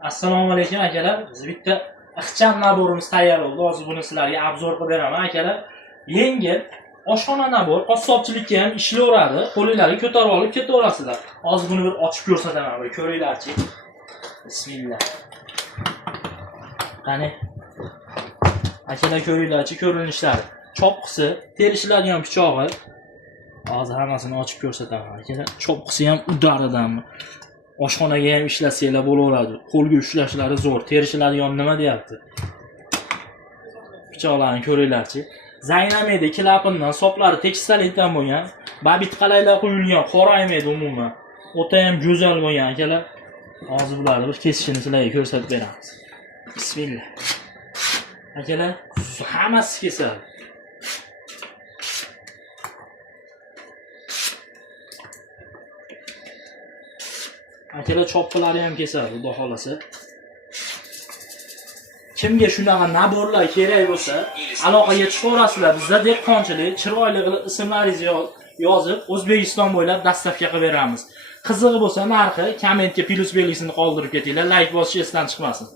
Assalomu alaykum akalar. Biz bitta ixcham naborimiz tayyor bo'ldi. Hozir buni sizlarga obzor qilib beraman akalar. Yengil oshxona nabor, qassobchilikka ham ishlayveradi. Qo'linglarni ko'tarib olib ketaverasizlar. Hozir buni bir ochib ko'rsataman, bir ko'ringlarchi. Bismillah. Qani. Akalar ko'ringlarchi ko'rinishlari. Chopqisi, terishiladigan pichog'i. Hozir hammasini ochib ko'rsataman akalar. Chopqisi ham udaridanmi? Oshxonaga ham ishlasanglar bo'laveradi. Qo'lga ushlashlari zo'r. Terishiladigan nima deyapti? Pichoqlarni ko'ringlarchi. Zaynamaydi, klapindan soplari tekistallikdan bo'lgan. Babit qalaylar qo'yilgan, qoraymaydi umuman. O'ta ham go'zal bo'lgan akalar. Hozir bularni bir kesishini sizlarga ko'rsatib beramiz. Bismillah. Akalar, hammasi kesadi. Akalar chopqilari ham kesadi, xudo xolasa. Kimga shunaqa naborlar kerak bo'lsa, aloqaga chiqaverasizlar. Bizda dehqonchilik, chiroyli qilib ismlaringizni yozib, O'zbekiston bo'ylab dastavka qilib beramiz. Qizig'i bo'lsa, narxi kommentga plyus belgisini qoldirib ketinglar, like bosish esdan chiqmasin.